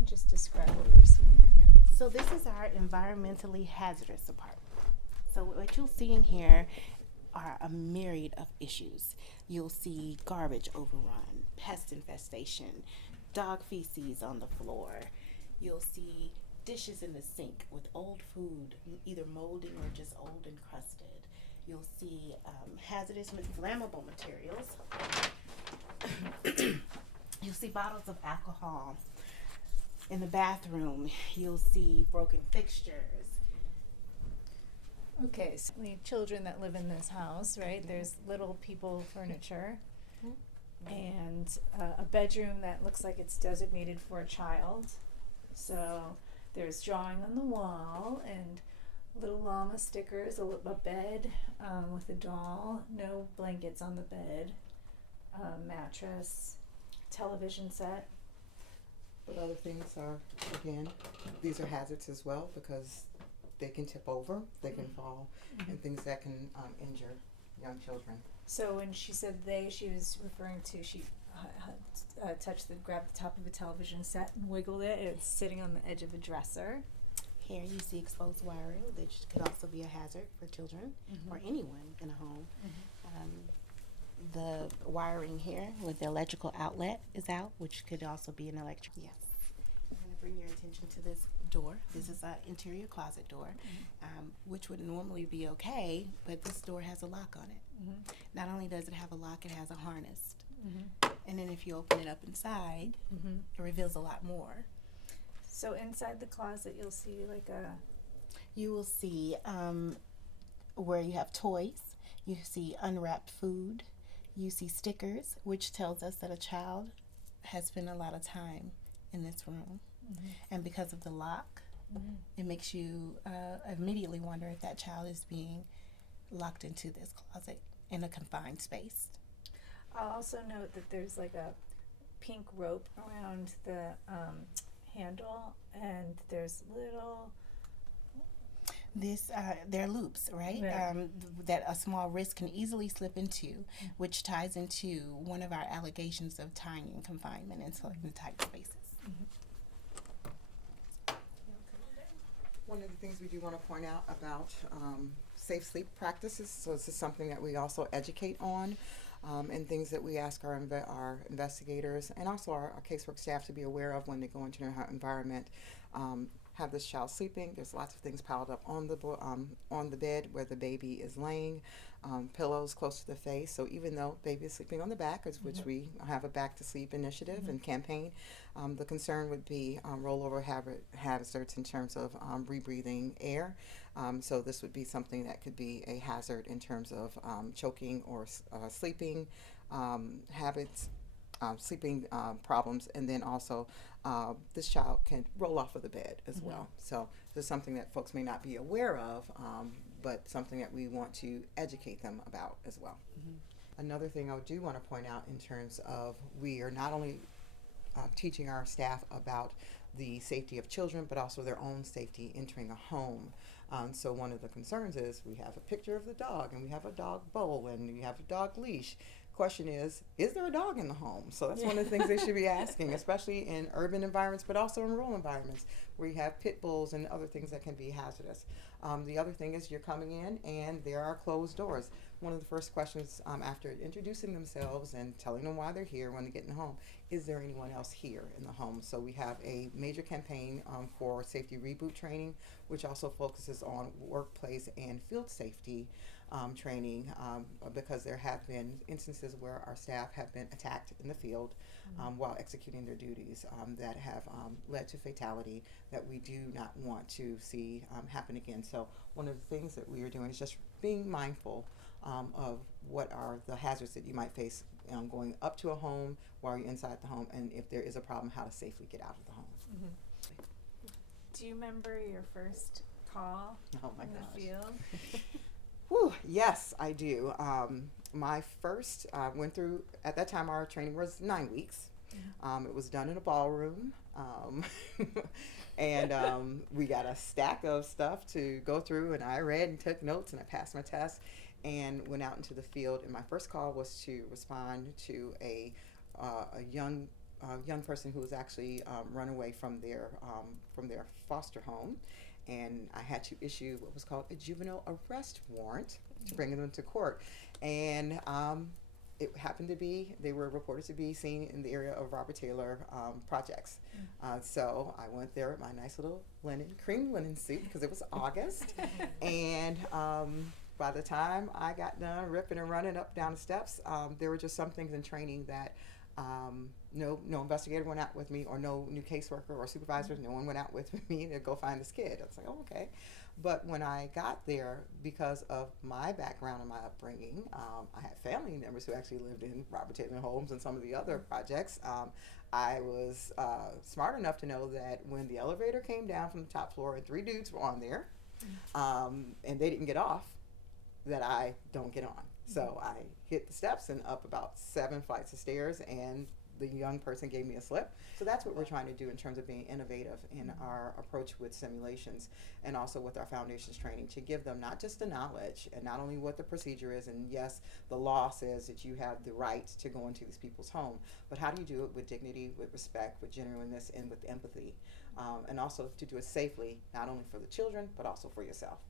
can just describe what we're seeing right now. So this is our environmentally hazardous apartment. So what you'll see in here are a myriad of issues. You'll see garbage overrun, pest infestation, dog feces on the floor. You'll see dishes in the sink with old food, either molding or just old and crusted. You'll see hazardous flammable materials. You'll see bottles of alcohol. In the bathroom, you'll see broken fixtures. Okay, so we have children that live in this house, right? There's little people furniture and a bedroom that looks like it's designated for a child. So there's drawing on the wall and little llama stickers, a bed with a doll, no blankets on the bed, mattress, television set. But other things are, again, these are hazards as well because they can tip over, they can fall, and things that can injure young children. So when she said they, she was referring to she grabbed the top of a television set and wiggled it. It's sitting on the edge of a dresser. Here you see exposed wiring, which could also be a hazard for children or anyone in a home. The wiring here with the electrical outlet is out, which could also be an electric. Yes. I'm going to bring your attention to this door. This is an interior closet door, which would normally be okay, but this door has a lock on it. Not only does it have a lock, it has a harness. And then if you open it up inside, it reveals a lot more. So inside the closet, you'll see You will see where you have toys. You see unwrapped food. You see stickers, which tells us that a child has spent a lot of time in this room. And because of the lock, it makes you immediately wonder if that child is being locked into this closet in a confined space. I'll also note that there's like a pink rope around the handle, and there's little... They're loops, right? Yeah. That a small wrist can easily slip into, which ties into one of our allegations of tying and confinement in certain tight spaces. One of the things we do want to point out about safe sleep practices, so this is something that we also educate on, and things that we ask our investigators and also our casework staff to be aware of when they go into their environment. Have this child sleeping. There's lots of things piled up on the bed where the baby is laying, pillows close to the face. So even though baby is sleeping on the back, which we have a back to sleep initiative and campaign, the concern would be rollover hazards in terms of rebreathing air. So this would be something that could be a hazard in terms of choking or sleeping habits. Sleeping problems, and then also this child can roll off of the bed as well. So this is something that folks may not be aware of, but something that we want to educate them about as well. Another thing I do want to point out in terms of we are not only teaching our staff about the safety of children, but also their own safety entering a home. So one of the concerns is we have a picture of the dog, and we have a dog bowl, and we have a dog leash. Question is there a dog in the home? So that's one of the things they should be asking, especially in urban environments, but also in rural environments where you have pit bulls and other things that can be hazardous. The other thing is you're coming in and there are closed doors. One of the first questions after introducing themselves and telling them why they're here when they get in the home, is there anyone else here in the home? So we have a major campaign for safety reboot training, which also focuses on workplace and field safety training, because there have been instances where our staff have been attacked in the field while executing their duties that have led to fatality that we do not want to see happen again. So one of the things that we are doing is just being mindful of what are the hazards that you might face going up to a home while you're inside the home, and if there is a problem, how to safely get out of the home. Do you remember your first call in the field? Whew, yes, I do. My first went through, at that time our training was 9 weeks. It was done in a ballroom. And we got a stack of stuff to go through, and I read and took notes, and I passed my test and went out into the field. And my first call was to respond to a young young person who was actually run away from their foster home, and I had to issue what was called a juvenile arrest warrant to bring them to court, and it happened to be they were reported to be seen in the area of Robert Taylor projects. So I went there with my nice little cream linen suit because it was August, and by the time I got done ripping and running up down the steps, there were just some things in training that no investigator went out with me, or no new caseworker or supervisors. No one went out with me to go find this kid. I was like, oh, okay. But when I got there, because of my background and my upbringing, I had family members who actually lived in Robert Taylor homes and some of the other projects. I was smart enough to know that when the elevator came down from the top floor and 3 dudes were on there, and they didn't get off, that I don't get on. So I hit the steps and up about 7 flights of stairs, and the young person gave me a slip. So that's what we're trying to do in terms of being innovative in our approach with simulations, and also with our foundations training, to give them not just the knowledge and not only what the procedure is, and yes, the law says that you have the right to go into these people's home, but how do you do it with dignity, with respect, with genuineness, and with empathy, and also to do it safely, not only for the children but also for yourself.